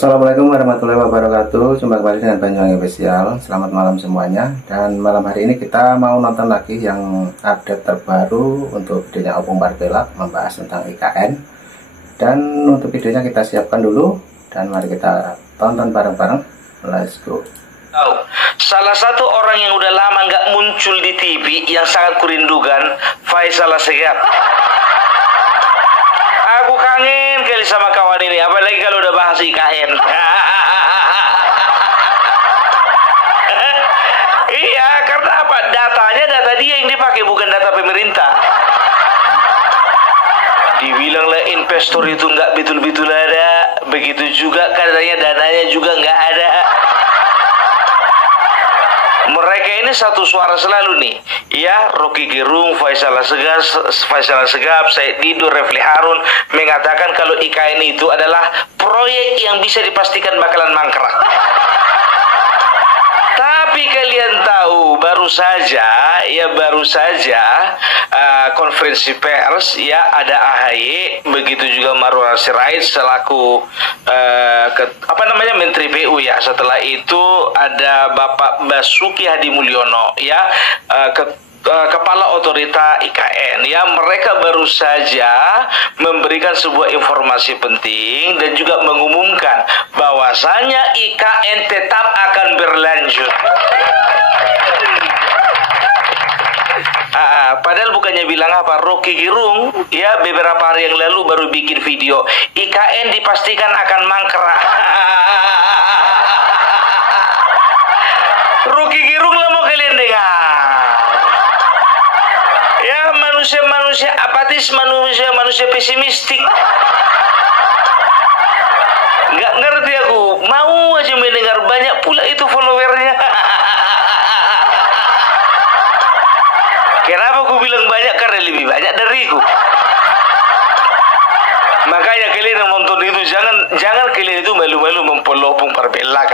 Assalamualaikum warahmatullahi wabarakatuh. Jumpa kembali dengan Banyuwangi Official. Selamat malam semuanya. Dan malam hari ini kita mau nonton lagi yang update terbaru untuk videonya Opung Barbelak, membahas tentang IKN. Dan untuk videonya kita siapkan dulu dan mari kita tonton bareng-bareng. Let's go. Salah satu orang yang udah lama nggak muncul di TV yang sangat kurindukan, Faisal Assegaf. Aku kangen kali sama kawan ini, apalagi kalau udah bahas IKN. Iya, karena apa? Datanya data dia yang dipakai, bukan data pemerintah. Dibilanglah investor itu nggak betul-betul ada, begitu juga katanya dananya juga nggak ada. Mereka ini satu suara selalu nih, ya. Rocky Gerung, Faisal Assegaf, Said Didu, Refli Harun mengatakan kalau IKN itu adalah proyek yang bisa dipastikan bakalan mangkrak. Tapi kalian tahu baru saja konferensi pers, ya, ada AHY, begitu juga Marwan Sirait selaku Menteri PU, ya. Setelah itu ada Bapak Basuki Hadi Mulyono, ya, Kepala Otorita IKN, ya. Mereka baru saja memberikan sebuah informasi penting dan juga mengumumkan bahwasanya IKN tetap akan berlanjut. Padahal bukannya bilang apa, Rocky Gerung, ya, beberapa hari yang lalu baru bikin video IKN dipastikan akan mangkrak. Rocky Gerung lah mau kalian dengar. Ya, manusia apatis, manusia pesimistik. Nggak ngerti aku, mau aja mendengar, banyak pula itu followernya. Kenapa aku bilang banyak? Karena lebih banyak dariku. Makanya kalian yang nonton itu jangan kalian itu malu-malu memfollow Opung Barbelak.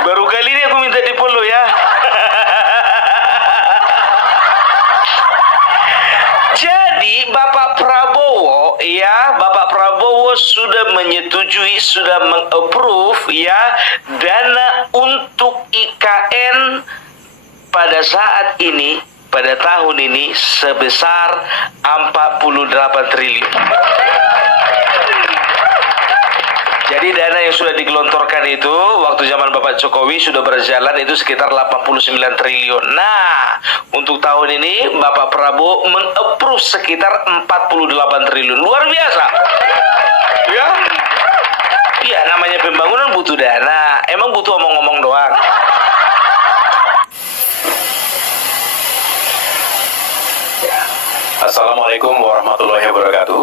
Baru kali ini aku minta di follow, ya. Jadi Bapak Prabowo, ya, Bapak Prabowo sudah menyetujui, sudah meng-approve, ya, dana untuk IKN pada saat ini, pada tahun ini sebesar 48 triliun. Jadi dana yang sudah digelontorkan itu waktu zaman Bapak Jokowi sudah berjalan itu sekitar 89 triliun. Nah, untuk tahun ini Bapak Prabowo meng-approve sekitar 48 triliun. Luar biasa. Ya. Iya, namanya pembangunan butuh dana. Emang butuh omong-omong doang. Assalamualaikum warahmatullahi wabarakatuh.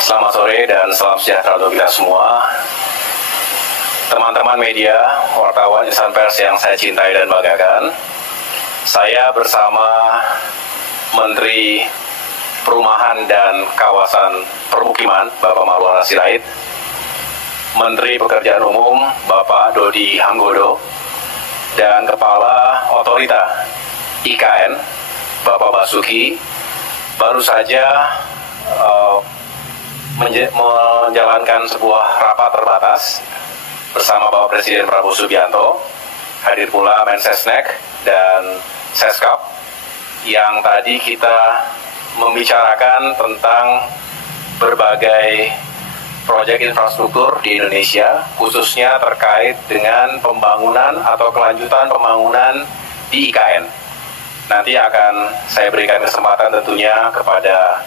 Selamat sore dan salam sejahtera untuk kita semua. Teman-teman media, wartawan, insan pers yang saya cintai dan banggakan. Saya bersama Menteri Perumahan dan Kawasan Permukiman, Bapak Marwan Sirait, Menteri Pekerjaan Umum, Bapak Dodi Hanggodo, dan Kepala Otorita IKN, Bapak Basuki, baru saja menjalankan sebuah rapat terbatas bersama Bapak Presiden Prabowo Subianto, hadir pula Mensesnek dan Seskap, yang tadi kita membicarakan tentang berbagai proyek infrastruktur di Indonesia, khususnya terkait dengan pembangunan atau kelanjutan pembangunan di IKN. Nanti akan saya berikan kesempatan tentunya kepada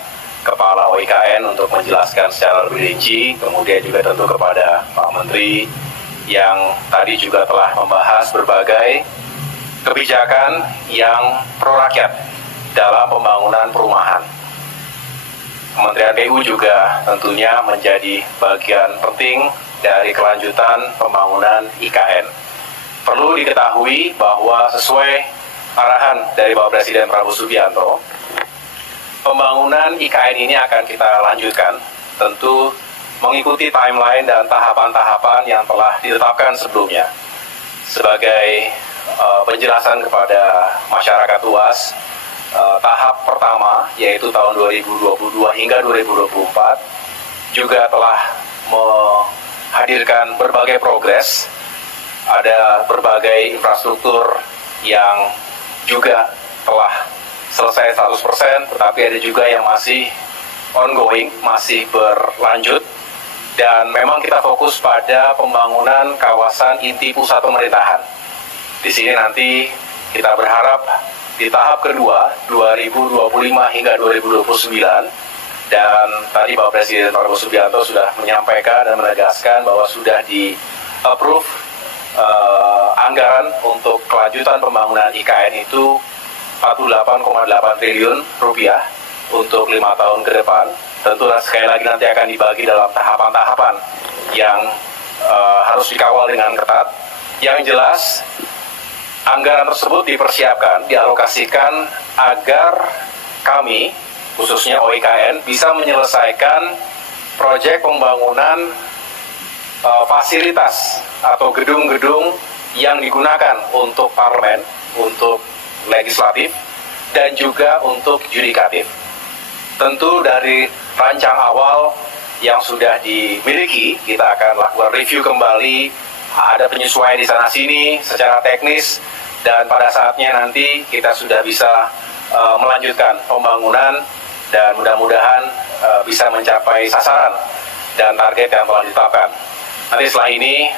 Kepala OIKN untuk menjelaskan secara lebih rinci, kemudian juga tentu kepada Pak Menteri yang tadi juga telah membahas berbagai kebijakan yang pro rakyat dalam pembangunan perumahan. Kementerian PU juga tentunya menjadi bagian penting dari kelanjutan pembangunan IKN. Perlu diketahui bahwa sesuai arahan dari Bapak Presiden Prabowo Subianto, pembangunan IKN ini akan kita lanjutkan, tentu mengikuti timeline dan tahapan-tahapan yang telah ditetapkan sebelumnya. Sebagai penjelasan kepada masyarakat luas, tahap pertama yaitu tahun 2022 hingga 2024 juga telah menghadirkan berbagai progres. Ada berbagai infrastruktur yang juga telah selesai 100%, tetapi ada juga yang masih ongoing, masih berlanjut. Dan memang kita fokus pada pembangunan kawasan inti pusat pemerintahan. Di sini nanti kita berharap di tahap kedua, 2025 hingga 2029, dan tadi Bapak Presiden Prabowo Subianto sudah menyampaikan dan menegaskan bahwa sudah di-approve anggaran untuk kelanjutan pembangunan IKN itu 48,8 triliun rupiah untuk 5 tahun ke depan. Tentu sekali lagi nanti akan dibagi dalam tahapan-tahapan yang harus dikawal dengan ketat. Yang jelas, anggaran tersebut dipersiapkan, dialokasikan agar kami, khususnya OIKN, bisa menyelesaikan proyek pembangunan fasilitas atau gedung-gedung yang digunakan untuk parlemen, untuk legislatif, dan juga untuk yudikatif. Tentu dari rancang awal yang sudah dimiliki, kita akan lakukan review kembali, ada penyesuaian di sana-sini secara teknis, dan pada saatnya nanti kita sudah bisa melanjutkan pembangunan, dan mudah-mudahan bisa mencapai sasaran dan target yang telah ditetapkan. Nanti setelah ini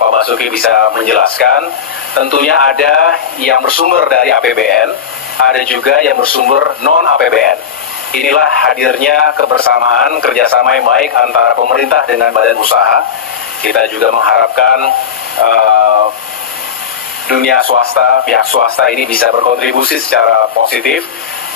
Pak Basuki bisa menjelaskan, tentunya ada yang bersumber dari APBN, ada juga yang bersumber non-APBN. Inilah hadirnya kebersamaan, kerjasama yang baik antara pemerintah dengan badan usaha. Kita juga mengharapkan dunia swasta, pihak swasta ini bisa berkontribusi secara positif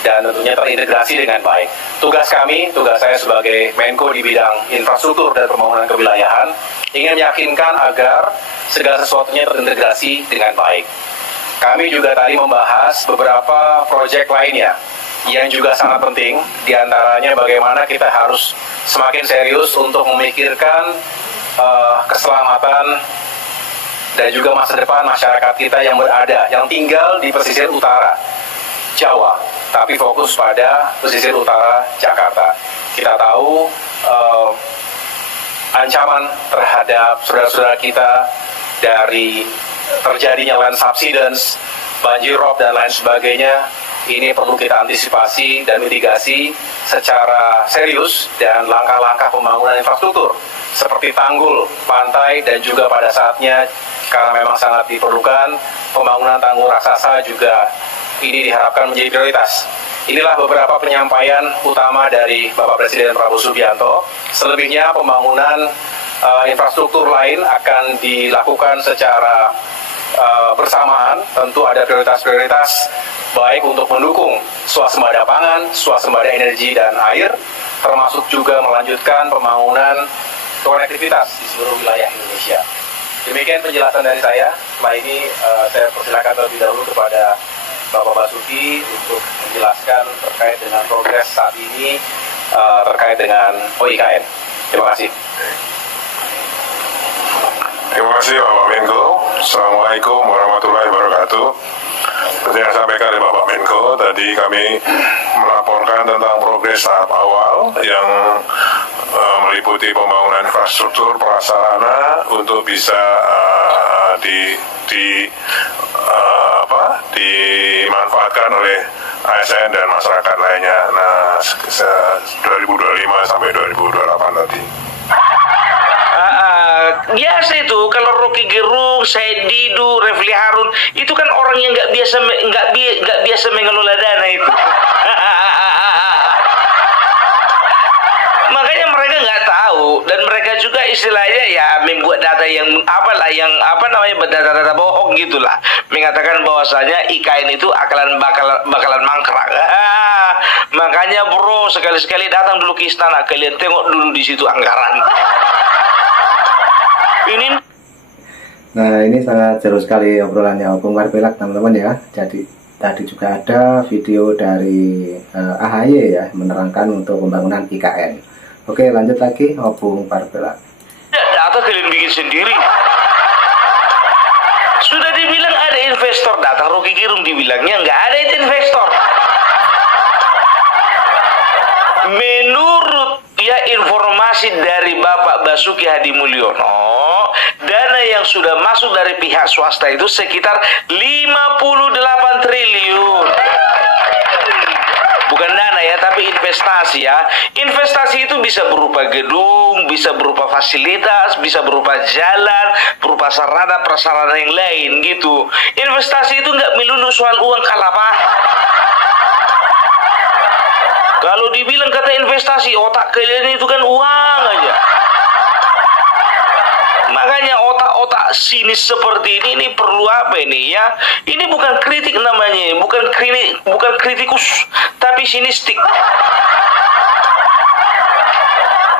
dan tentunya terintegrasi dengan baik. Tugas kami, tugas saya sebagai Menko di bidang infrastruktur dan pembangunan kewilayahan, ingin meyakinkan agar segala sesuatunya terintegrasi dengan baik. Kami juga tadi membahas beberapa proyek lainnya yang juga sangat penting, diantaranya bagaimana kita harus semakin serius untuk memikirkan keselamatan dan juga masa depan masyarakat kita yang berada, yang tinggal di pesisir utara Jawa, tapi fokus pada pesisir utara Jakarta. Kita tahu ancaman terhadap saudara-saudara kita dari terjadinya land subsidence, banjir rob, dan lain sebagainya. Ini perlu kita antisipasi dan mitigasi secara serius, dan langkah-langkah pembangunan infrastruktur seperti tanggul, pantai, dan juga pada saatnya karena memang sangat diperlukan pembangunan tanggul raksasa juga ini diharapkan menjadi prioritas. Inilah beberapa penyampaian utama dari Bapak Presiden Prabowo Subianto. Selebihnya pembangunan infrastruktur lain akan dilakukan secara bersamaan. Tentu ada prioritas-prioritas baik untuk mendukung swasembada pangan, swasembada energi dan air, termasuk juga melanjutkan pembangunan konektivitas di seluruh wilayah Indonesia. Demikian penjelasan dari saya. Setelah ini saya persilakan terlebih dahulu kepada Bapak Basuki untuk menjelaskan terkait dengan progres saat ini terkait dengan OIKN. Terima kasih. Terima kasih Bapak Menko. Assalamualaikum warahmatullahi wabarakatuh. Seperti yang sampaikan oleh Bapak Menko, tadi kami melaporkan tentang progres tahap awal yang meliputi pembangunan infrastruktur prasarana untuk bisa dimanfaatkan oleh ASN dan masyarakat lainnya. Nah, 2025 sampai 2028 nanti. Biasa itu kalau Rocky Gerung, Said Didu, Refli Harun itu kan orang yang nggak biasa mengelola dana itu. Makanya mereka nggak tahu, dan mereka juga istilahnya ya membuat data yang data-data bohong gitulah, mengatakan bahwasanya IKN itu bakalan mangkrak. Makanya bro, sekali-sekali datang dulu ke istana, kalian tengok dulu di situ anggaran. Nah, ini sangat seru sekali obrolannya Opung Warpelak, teman-teman ya. Jadi tadi juga ada video dari AHY ya, menerangkan untuk pembangunan IKN. Oke, lanjut lagi Opung Warpelak. Data kalian bikin sendiri. Sudah dibilang ada investor datang, Rocky Gerung dibilangnya nggak ada itu investor. Menurut ya informasi dari Bapak Basuki Hadi Mulyono, dana yang sudah masuk dari pihak swasta itu sekitar 58 triliun. Bukan dana ya, tapi investasi ya. Investasi itu bisa berupa gedung, bisa berupa fasilitas, bisa berupa jalan, berupa sarana prasarana yang lain gitu. Investasi itu nggak melulu soal uang kalapa. Kalau dibilang kata investasi, otak kalian itu kan uang aja. Makanya otak-otak sinis seperti ini perlu apa ini ya? Ini bukan kritik namanya, bukan kritikus, tapi sinistik.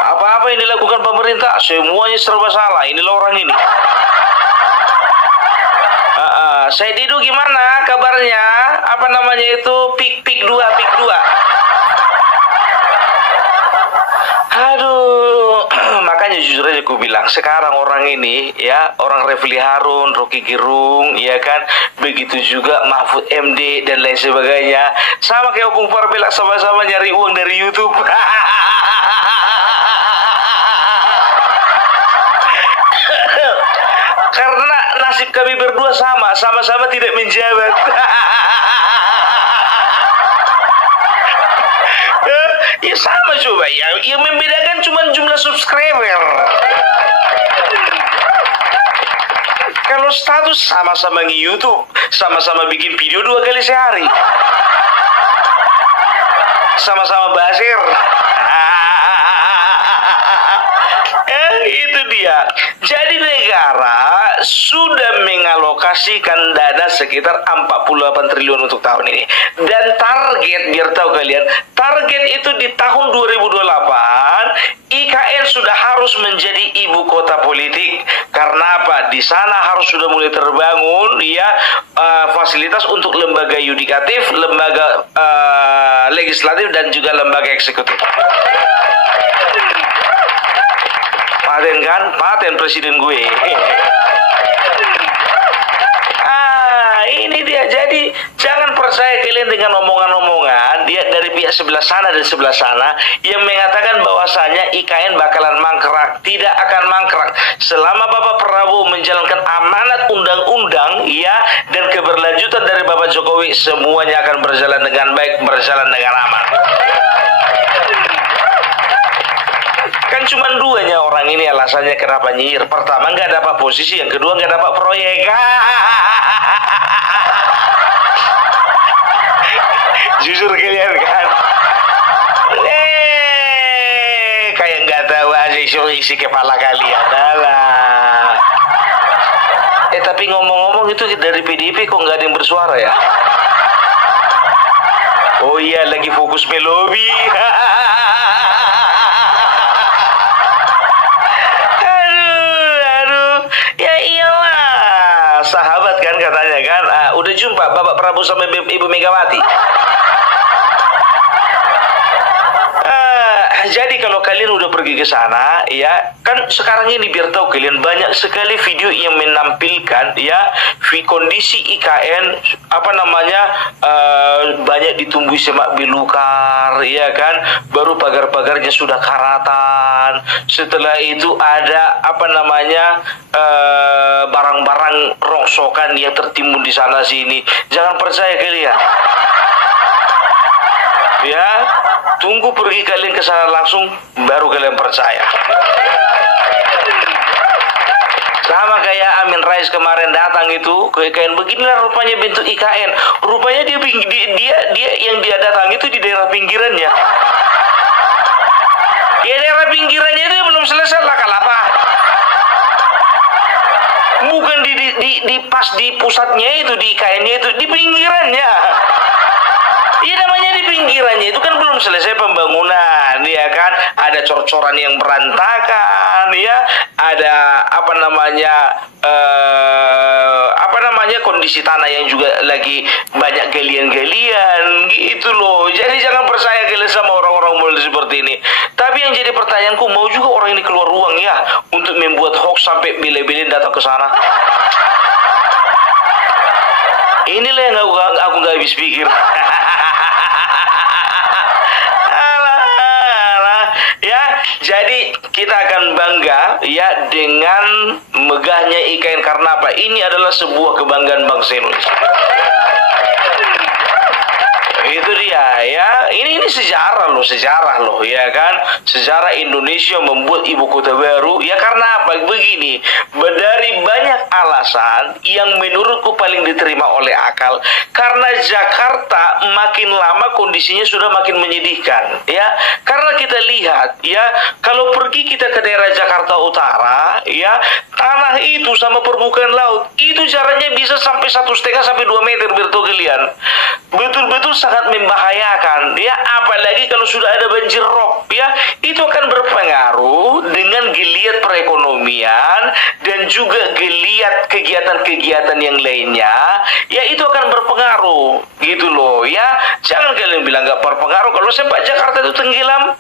Apa-apa yang dilakukan pemerintah, semuanya serba salah. Inilah orang ini. Saya Didu gimana kabarnya? Apa namanya itu? Pik 2. Aduh, makanya jujur aja aku bilang, sekarang orang ini ya, orang Refli Harun, Rocky Gerung, ya kan, begitu juga Mahfud MD dan lain sebagainya, sama kayak Opung Parbela, sama-sama nyari uang dari YouTube. Karena nasib kami berdua sama-sama tidak menjabat. Ya sama coba ya, yang membedakan cuma jumlah subscriber. Kalau status sama-sama nge-YouTube, sama-sama bikin video 2 kali sehari, sama-sama basir. Itu dia. Jadi negara sudah mengalokasikan dana sekitar 48 triliun untuk tahun ini. Dan target, biar tahu kalian, target itu di tahun 2028 IKN sudah harus menjadi ibu kota politik. Karena apa? Di sana harus sudah mulai terbangun ya fasilitas untuk lembaga yudikatif, lembaga legislatif dan juga lembaga eksekutif. Paten kan? Paten presiden gue. Ini dia. Jadi jangan percaya kalian dengan omongan-omongan dia dari pihak sebelah sana dan sebelah sana yang mengatakan bahwasanya IKN bakalan mangkrak. Tidak akan mangkrak selama Bapak Prabowo menjalankan amanat undang-undang ya, dan keberlanjutan dari Bapak Jokowi, semuanya akan berjalan dengan baik, berjalan dengan aman. Kan cuma 2 orang ini alasannya kenapa nyinyir. Pertama, nggak dapat posisi, yang kedua nggak dapat proyek. Jujur kalian kan, kayak nggak tahu aja isi kepala kalian. Alah. Tapi ngomong-ngomong itu dari PDIP kok nggak ada yang bersuara ya? Oh iya, lagi fokus melobi. Sahabat kan katanya kan, udah jumpa Bapak Prabowo sama Ibu Megawati. Jadi kalau kalian udah pergi ke sana ya, kan sekarang ini biar tahu kalian, banyak sekali video yang menampilkan ya kondisi IKN apa namanya banyak ditumbuhi semak belukar ya kan, baru pagar-pagarnya sudah karatan. Setelah itu ada apa namanya barang-barang rongsokan yang tertimbun di sana sini. Jangan percaya kalian. Ya, tunggu pergi kalian ke sana langsung, baru kalian percaya. Sama kayak Amin Rais kemarin datang itu ke IKN, beginilah rupanya bentuk IKN. Rupanya dia yang dia datang itu di daerah pinggirannya. Ya daerah pinggirannya itu belum selesai lah kalapa. Bukan di pas di pusatnya itu, di IKN-nya itu, di pinggirannya. Iya, namanya di pinggirannya itu kan belum selesai pembangunan, ya kan? Ada cor-coran yang berantakan, ya. Ada apa namanya kondisi tanah yang juga lagi banyak galian-galian, gitu loh. Jadi jangan percaya kalian sama orang-orang model seperti ini. Tapi yang jadi pertanyaanku, mau juga orang ini keluar ruang ya untuk membuat hoax sampai bela-belain datang ke sana? Inilah yang aku nggak habis pikir. Jadi kita akan bangga ya dengan megahnya IKN karena apa? Ini adalah sebuah kebanggaan bangsa Indonesia. Itu dia ya. Ini sejarah loh ya kan. Sejarah Indonesia membuat ibu kota baru ya karena apa? Begini, dari banyak alasan yang menurutku paling diterima oleh akal, karena Jakarta makin lama kondisinya sudah makin menyedihkan ya. Karena kita lihat ya, kalau pergi kita ke daerah Jakarta Utara ya, tanah itu sama permukaan laut itu jaraknya bisa sampai 1,5 sampai 2 meter bertogelian. Betul-betul sangat membahayakan ya, apalagi kalau sudah ada banjir rob ya, itu akan berpengaruh dengan geliat perekonomian dan juga geliat kegiatan-kegiatan yang lainnya ya, itu akan berpengaruh gitu loh ya. Jangan kalian bilang nggak berpengaruh. Kalau sempat Jakarta itu tenggelam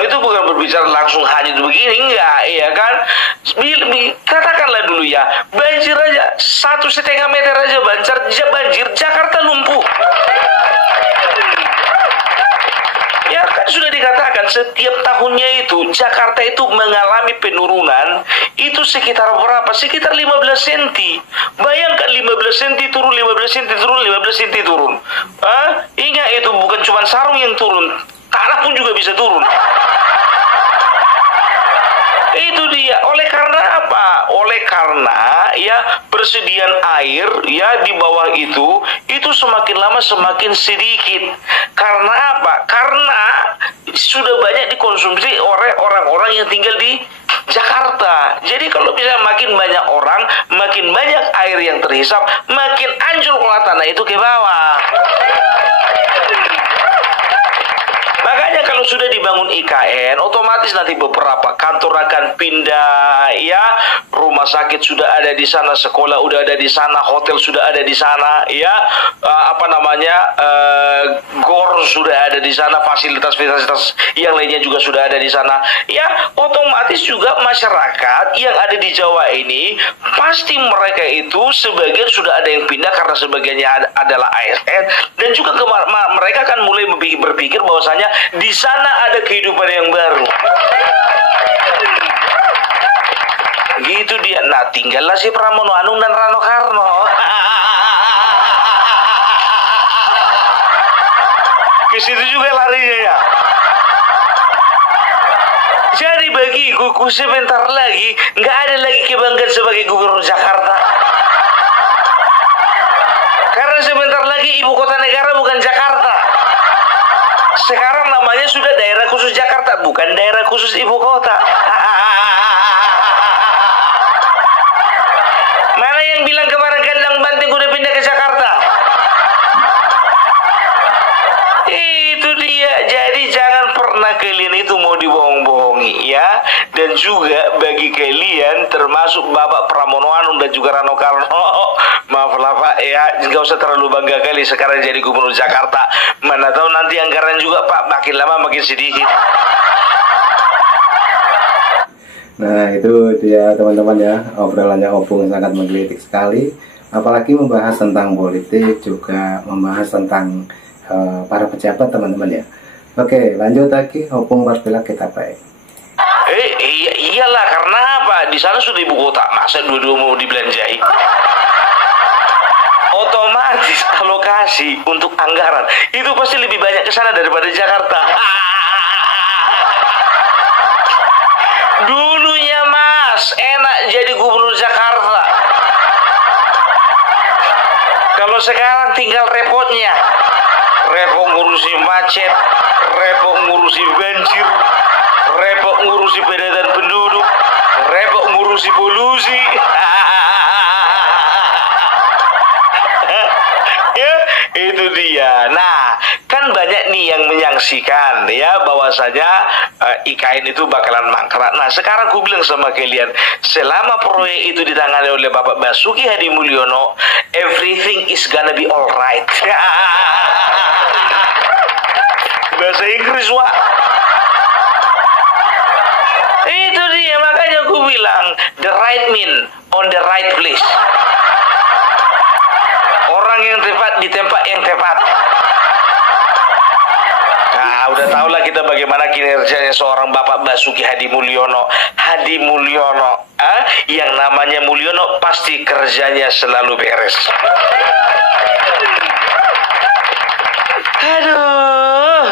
itu bukan berbicara langsung hanyut begini, enggak ya kan. Katakanlah dulu ya, banjir aja 1,5 meter aja banjir Jakarta lumpuh. Ya kan sudah dikatakan setiap tahunnya itu Jakarta itu mengalami penurunan itu sekitar berapa? Sekitar 15 cm. Bayangkan 15 cm turun, 15 cm turun, 15 cm turun. Ingat itu bukan cuma sarung yang turun, tanah pun juga bisa turun. Itu dia. Oleh karena apa? Oleh karena ya persediaan air ya di bawah itu semakin lama semakin sedikit. Karena apa? Karena sudah banyak dikonsumsi oleh orang-orang yang tinggal di Jakarta. Jadi kalau bisa makin banyak orang, makin banyak air yang terhisap, makin anjlok tanah itu ke bawah. Makanya kalau sudah dibangun IKN, otomatis nanti beberapa kantor akan pindah, ya, rumah sakit sudah ada di sana, sekolah udah ada di sana, hotel sudah ada di sana, ya, GOR sudah ada di sana, fasilitas-fasilitas yang lainnya juga sudah ada di sana, ya, otomatis juga masyarakat yang ada di Jawa ini pasti mereka itu sebagian sudah ada yang pindah karena sebagiannya adalah ASN, dan juga mereka akan mulai berpikir bahwasanya di sana ada kehidupan yang baru. Gitu dia. Nah, tinggallah si Pramono Anung dan Rano Karno. Ke situ juga larinya ya. Jadi bagiku sebentar lagi nggak ada lagi kebanggaan sebagai gubernur Jakarta. Karena sebentar lagi ibu kota negara bukan Jakarta. Sekarang namanya sudah daerah khusus Jakarta, bukan daerah khusus ibu kota. Mana yang bilang kemarin Kandang Banteng udah pindah ke Jakarta? Itu dia. Jadi jangan pernah kalian itu mau dibohong-bohongi ya. Dan juga bagi kalian termasuk Bapak Pramono Anung dan juga Rano Karno, maaflah Pak ya, nggak usah terlalu bangga kali sekarang jadi gubernur Jakarta. Mana tahu nanti anggaran juga Pak makin lama makin sedikit. Nah itu dia teman-teman ya, obrolannya Opung sangat menggelitik sekali. Apalagi membahas tentang politik, juga membahas tentang para pejabat teman-teman ya. Oke, lanjut lagi, Opung Barbelak kita baik. Iyalah, karena apa? Di sana sudah ibu kota, masa dua-dua mau dibelanjai? Otomatis alokasi untuk anggaran itu pasti lebih banyak ke sana daripada Jakarta. Dulunya Mas enak jadi gubernur Jakarta. Kalau sekarang tinggal repotnya, repot ngurusi macet, repot ngurusi banjir, repot ngurusi padatan penduduk, repot ngurusi polusi. Ya, itu dia. Nah, kan banyak nih yang menyaksikan ya bahwasanya IKN itu bakalan mangkrak. Nah, sekarang aku bilang sama kalian, selama proyek itu ditangani oleh Bapak Basuki Hadi Mulyono, everything is gonna be alright. Bahasa Inggris, Wak. Itu dia, makanya aku bilang the right man on the right place. Orang yang tepat di tempat yang tepat. Nah, udah tau lah kita bagaimana bagaimana kinerjanya seorang Bapak Basuki Hadi Mulyono. Yang namanya Mulyono pasti kerjanya selalu beres. Aduh,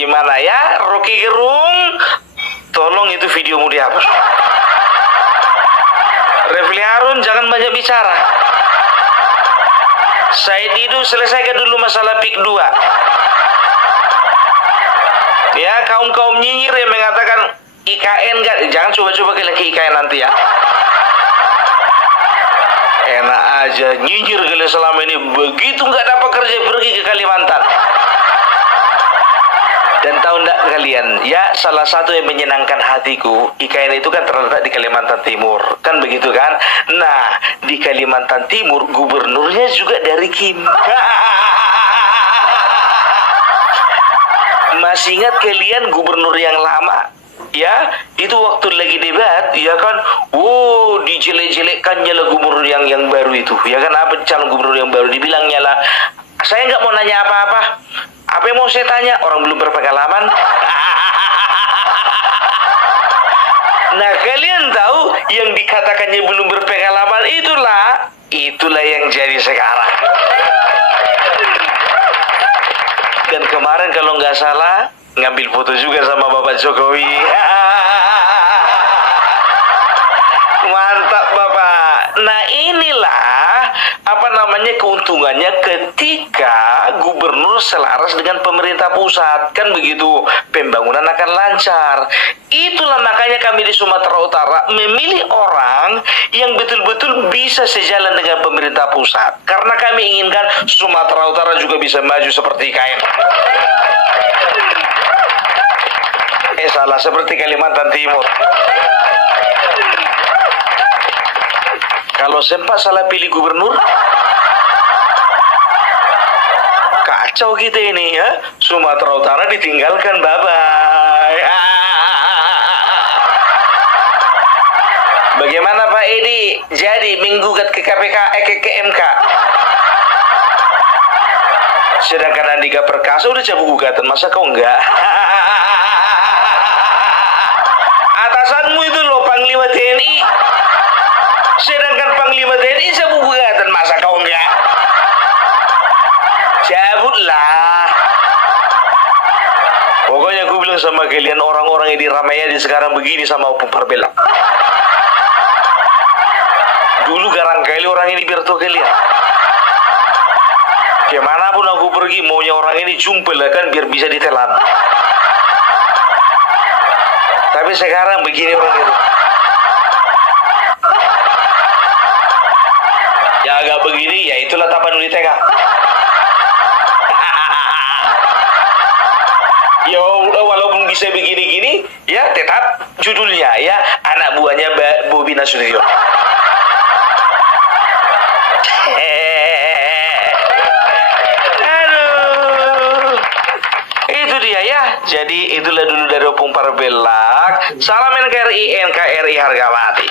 gimana ya, Rocky Gerung, tolong itu videomu dihapus. Refli Harun jangan banyak bicara. Said Didu selesaikan dulu masalah PIK 2. Ya, kaum nyinyir yang mengatakan IKN jangan coba-coba kalian ke IKN nanti ya. Enak aja nyinyir kalian selama ini, begitu nggak dapat kerja pergi ke Kalimantan. Dan tahu nggak kalian, ya salah satu yang menyenangkan hatiku, IKN itu kan terletak di Kalimantan Timur, kan begitu kan? Nah, di Kalimantan Timur gubernurnya juga dari Kim. Masih ingat kalian gubernur yang lama? Ya, itu waktu lagi debat, ya kan? Wow, dijelek-jelekkannya lah gubernur yang baru itu, ya kan? Apa calon gubernur yang baru dibilangnya lah? Saya nggak mau nanya apa-apa. Apa yang mau saya tanya? Orang belum berpengalaman. Nah, kalian tahu yang dikatakannya belum berpengalaman itulah yang jadi sekarang. Dan kemarin kalau nggak salah ngambil foto juga sama Bapak Jokowi. Mantap Bapak. Nah, inilah keuntungannya ketika gubernur selaras dengan pemerintah pusat, kan begitu, pembangunan akan lancar. Itulah makanya kami di Sumatera Utara memilih orang yang betul-betul bisa sejalan dengan pemerintah pusat, karena kami inginkan Sumatera Utara juga bisa maju seperti IKN. Salah, seperti Kalimantan Timur. Kalau sempat salah pilih gubernur, kacau kita ini ya. Sumatera Utara ditinggalkan, bye-bye. Bagaimana Pak Edi? Jadi menggugat ke KPK, ke MK. Sedangkan Andika Perkasa udah cabut gugatan, masa kau enggak? Atasanmu itu loh Panglima TNI. Sedangkan Panglima TNI cabut gugatan, masa kau enggak? Cabutlah. Pokoknya gue bilang sama kalian, orang-orang yang di Ramayadi sekarang begini sama Opung Parbelak. Dulu garang kali orang ini biar tuh kalian. Kemanapun aku pergi, maunya orang ini jumpa lah kan, biar bisa ditelan. Tapi sekarang begini orang itu. Ya agak begini, ya itulah Tapanuli Tengah. Ya walaupun bisa begini-gini, ya tetap judulnya ya anak buahnya Bobi Nasution. Aduh, itu dia ya. Jadi itulah dulu dari Opung Parbelak. Salam NKRI, NKRI harga mati.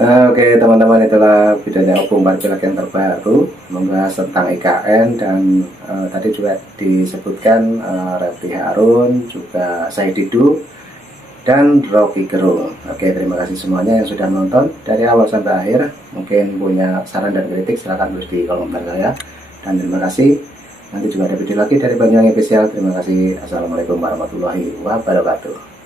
Nah, oke teman-teman, itulah videonya Opung Parbelak yang terbaru membahas tentang IKN, dan tadi juga disebutkan Refli Harun, juga Said Didu, dan Rocky Gerung. Oke, terima kasih semuanya yang sudah menonton dari awal sampai akhir. Mungkin punya saran dan kritik silahkan tulis di kolom komentar saya, dan terima kasih. Nanti juga ada video lagi dari Banyuwangi Official. Terima kasih. Assalamualaikum warahmatullahi wabarakatuh.